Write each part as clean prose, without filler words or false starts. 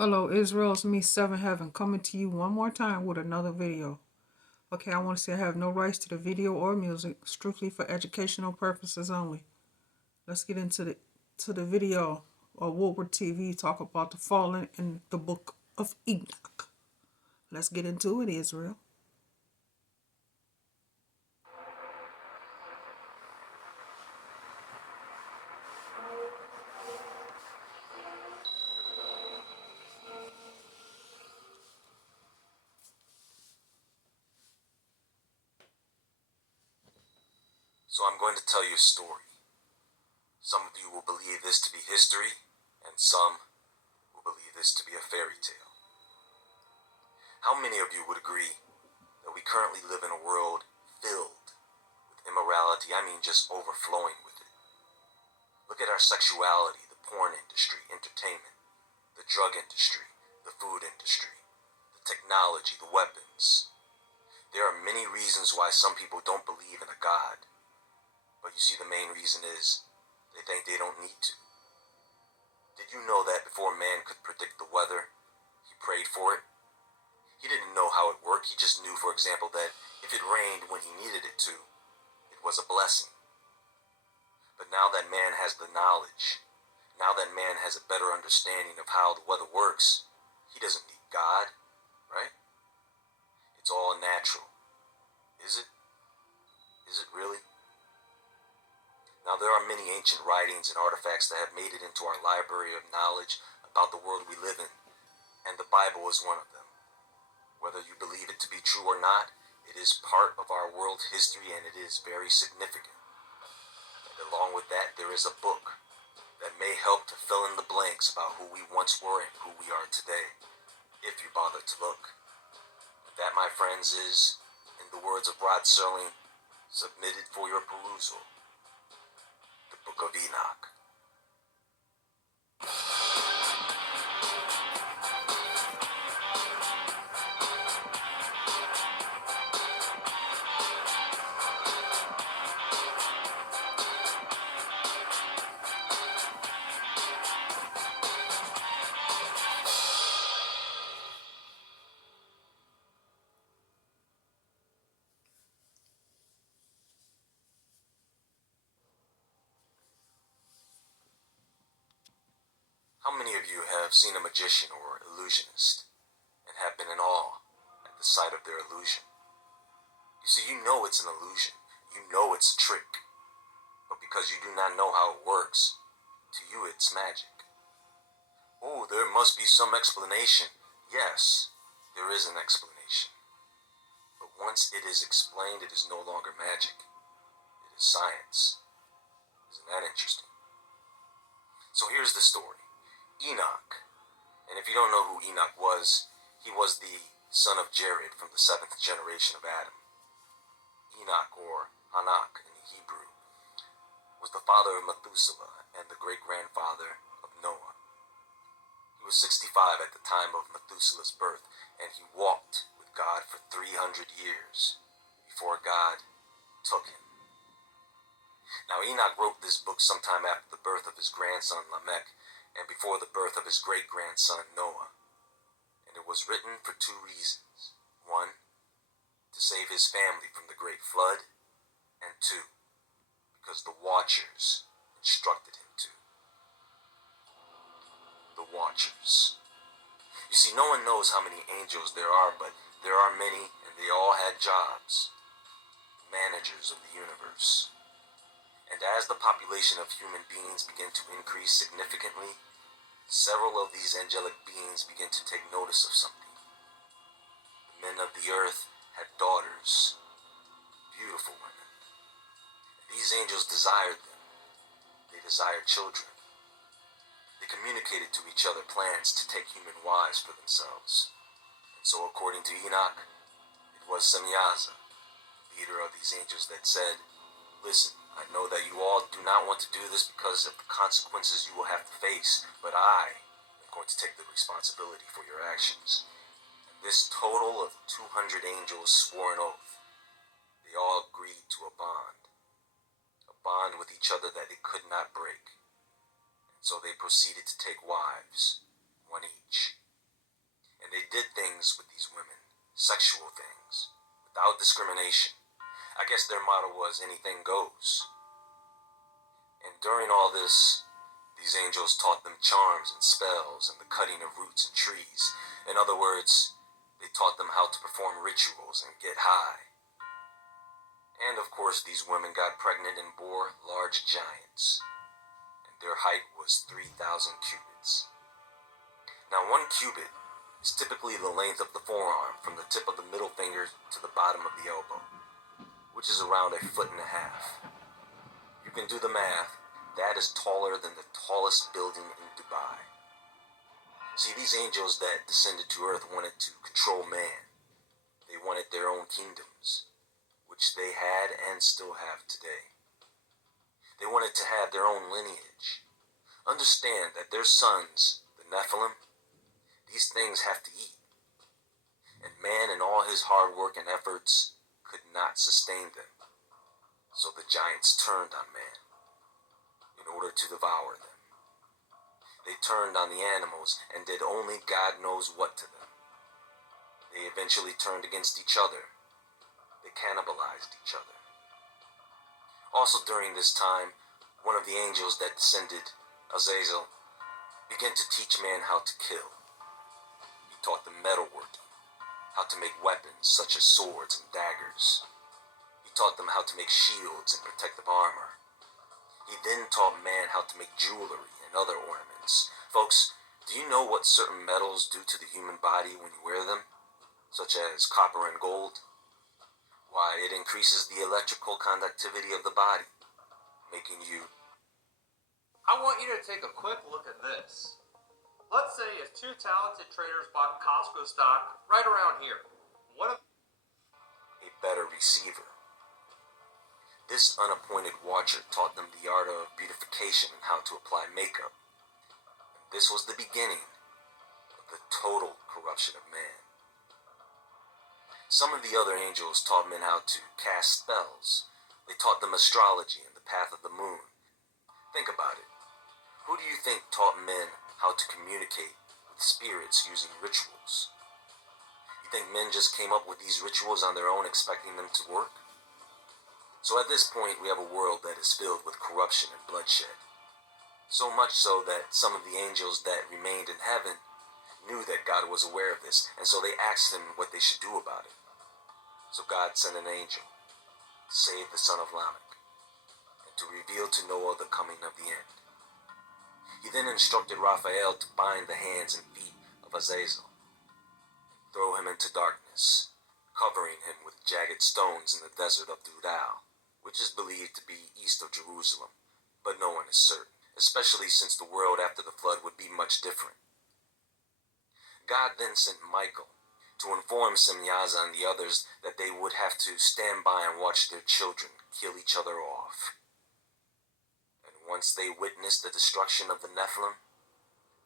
Hello, Israel. It's me, Seven Heaven, coming to you one more time with another video. Okay, I want to say I have no rights to the video or music, strictly for educational purposes only. Let's get into the video of Woodward TV talk about the fallen in the book of Enoch. Let's get into it, Israel. So I'm going to tell you a story. Some of you will believe this to be history, and some will believe this to be a fairy tale. How many of you would agree that we currently live in a world filled with immorality? I mean, just overflowing with it. Look at our sexuality, the porn industry, entertainment, the drug industry, the food industry, the technology, the weapons. There are many reasons why some people don't believe in a God. But you see, the main reason is they think they don't need to. Did you know that before man could predict the weather, he prayed for it? He didn't know how it worked. He just knew, for example, that if it rained when he needed it to, it was a blessing. But now that man has the knowledge, now that man has a better understanding of how the weather works, he doesn't need God, right? It's all natural. Is it? Is it really? Now, there are many ancient writings and artifacts that have made it into our library of knowledge about the world we live in, and the Bible is one of them. Whether you believe it to be true or not, it is part of our world history and it is very significant. And along with that, there is a book that may help to fill in the blanks about who we once were and who we are today, if you bother to look. And that, my friends, is, in the words of Rod Serling, submitted for your perusal. The Book of Enoch. How many of you have seen a magician or illusionist and have been in awe at the sight of their illusion? You see, you know it's an illusion. You know it's a trick. But because you do not know how it works, to you it's magic. Oh, there must be some explanation. Yes, there is an explanation. But once it is explained, it is no longer magic. It is science. Isn't that interesting? So here's the story. Enoch. And if you don't know who Enoch was, he was the son of Jared from the seventh generation of Adam. Enoch, or Anak in Hebrew, was the father of Methuselah and the great-grandfather of Noah. He was 65 at the time of Methuselah's birth, and he walked with God for 300 years before God took him. Now, Enoch wrote this book sometime after the birth of his grandson Lamech and before the birth of his great-grandson Noah. And it was written for two reasons. One, to save his family from the great flood, and two, because the Watchers instructed him to. The Watchers. You see, no one knows how many angels there are, but there are many, and they all had jobs. Managers of the universe. And as the population of human beings began to increase significantly, several of these angelic beings began to take notice of something. The men of the earth had daughters, beautiful women. These angels desired them. They desired children. They communicated to each other plans to take human wives for themselves. And so according to Enoch, it was Semyaza, the leader of these angels, that said, "Listen, I know that you all do not want to do this because of the consequences you will have to face, but I am going to take the responsibility for your actions." And this total of 200 angels swore an oath. They all agreed to a bond with each other that they could not break. And so they proceeded to take wives, one each. things with these women, sexual things, without discrimination. I guess their motto was anything goes. And during all this, these angels taught them charms and spells and the cutting of roots and trees. In other words, they taught them how to perform rituals and get high. And of course, these women got pregnant and bore large giants. And their height was 3,000 cubits. Now, 1 cubit is typically the length of the forearm from the tip of the middle finger to the bottom of the elbow, which is around 1.5 feet. You can do the math. That is taller than the tallest building in Dubai. See, these angels that descended to earth wanted to control man. They wanted their own kingdoms, which they had and still have today. They wanted to have their own lineage. Understand that their sons, the Nephilim, these things have to eat. And man and all his hard work and efforts could not sustain them. So the giants turned on man in order to devour them. They turned on the animals and did only God knows what to them. They eventually turned against each other. They cannibalized each other. Also during this time, one of the angels that descended, Azazel, began to teach man how to kill. He taught them metalworking, how to make weapons such as swords and daggers. He taught them how to make shields and protective armor. He then taught man how to make jewelry and other ornaments. Folks, do you know what certain metals do to the human body when you wear them, such as copper and gold? Why, it increases the electrical conductivity of the body, making you... I want you to take a quick look at this. Let's say if 2 talented traders bought Costco stock right around here. One of a better receiver. This unappointed watcher taught them the art of beautification and how to apply makeup. And this was the beginning of the total corruption of man. Some of the other angels taught men how to cast spells. They taught them astrology and the path of the moon. Think about it. Who do you think taught men how to communicate with spirits using rituals? You think men just came up with these rituals on their own, expecting them to work? So at this point, we have a world that is filled with corruption and bloodshed. So much so that some of the angels that remained in heaven knew that God was aware of this, and so they asked him what they should do about it. So God sent an angel to save the son of Lamech and to reveal to Noah the coming of the end. He then instructed Raphael to bind the hands and feet of Azazel, throw him into darkness, covering him with jagged stones in the desert of Dudal, which is believed to be east of Jerusalem, but no one is certain, especially since the world after the flood would be much different. God then sent Michael to inform Semyaza and the others that they would have to stand by and watch their children kill each other off. And once they witnessed the destruction of the Nephilim,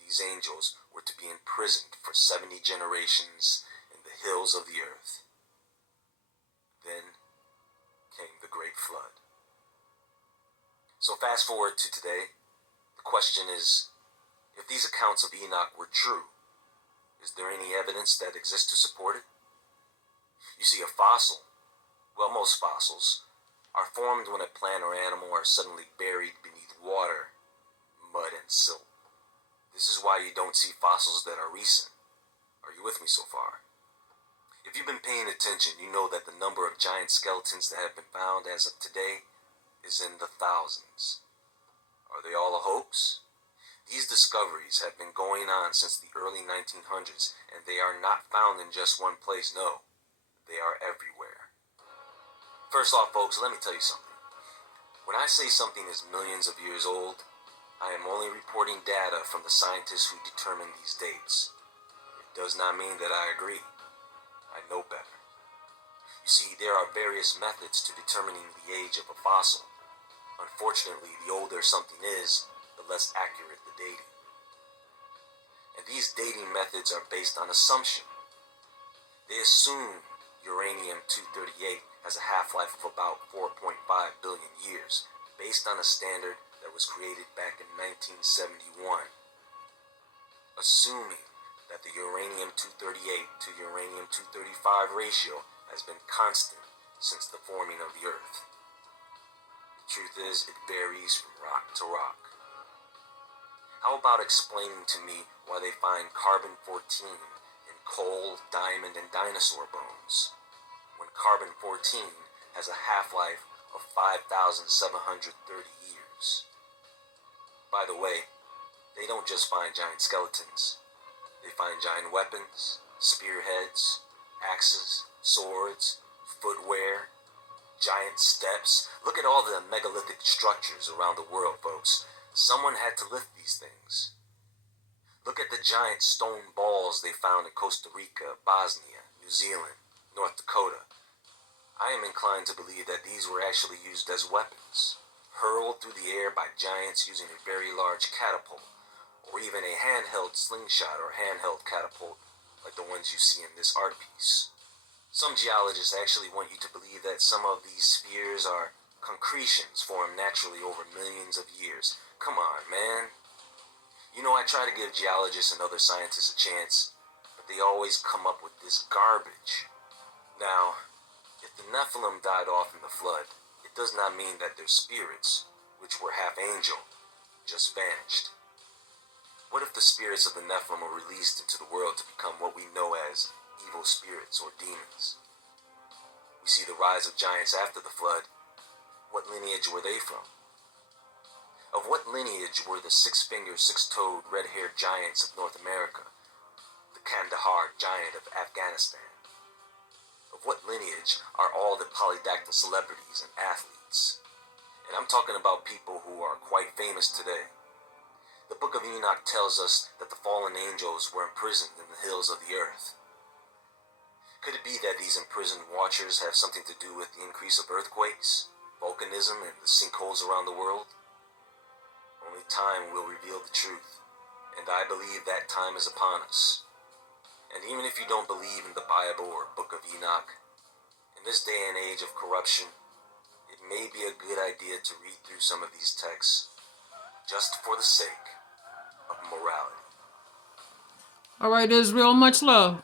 these angels were to be imprisoned for 70 generations in the hills of the earth. Then came the great flood. So fast forward to today, the question is, if these accounts of Enoch were true, is there any evidence that exists to support it? You see, a fossil, well, most fossils, are formed when a plant or animal are suddenly buried beneath water, mud, and silt. This is why you don't see fossils that are recent. Are you with me so far? If you've been paying attention, you know that the number of giant skeletons that have been found as of today is in the thousands. Are they all a hoax? These discoveries have been going on since the early 1900s, and they are not found in just one place, no. They are everywhere. First off, folks, let me tell you something. When I say something is millions of years old, I am only reporting data from the scientists who determine these dates. It does not mean that I agree. I know better. You see, there are various methods to determining the age of a fossil. Unfortunately, the older something is, the less accurate the dating. And these dating methods are based on assumption. They assume uranium-238 has a half-life of about 4.5 billion years, based on a standard that was created back in 1971. Assuming that that the uranium-238 to uranium-235 ratio has been constant since the forming of the Earth. The truth is, it varies from rock to rock. How about explaining to me why they find carbon-14 in coal, diamond, and dinosaur bones, when carbon-14 has a half-life of 5,730 years? By the way, they don't just find giant skeletons. They find giant weapons, spearheads, axes, swords, footwear, giant steps. Look at all the megalithic structures around the world, folks. Someone had to lift these things. Look at the giant stone balls they found in Costa Rica, Bosnia, New Zealand, North Dakota. I am inclined to believe that these were actually used as weapons, hurled through the air by giants using a very large catapult, or even a handheld slingshot or handheld catapult like the ones you see in this art piece. Some geologists actually want you to believe that some of these spheres are concretions formed naturally over millions of years. Come on, man. You know, I try to give geologists and other scientists a chance, but they always come up with this garbage. Now, if the Nephilim died off in the flood, it does not mean that their spirits, which were half angel, just vanished. What if the spirits of the Nephilim were released into the world to become what we know as evil spirits or demons? We see the rise of giants after the flood. What lineage were they from? Of what lineage were the six-fingered, six-toed, red-haired giants of North America, the Kandahar giant of Afghanistan? Of what lineage are all the polydactyl celebrities and athletes? And I'm talking about people who are quite famous today. The book of Enoch tells us that the fallen angels were imprisoned in the hills of the earth. Could it be that these imprisoned watchers have something to do with the increase of earthquakes, volcanism, and the sinkholes around the world? Only time will reveal the truth, and I believe that time is upon us. And even if you don't believe in the Bible or Book of Enoch, in this day and age of corruption, it may be a good idea to read through some of these texts, just for the sake of morality. All right, Israel, much love.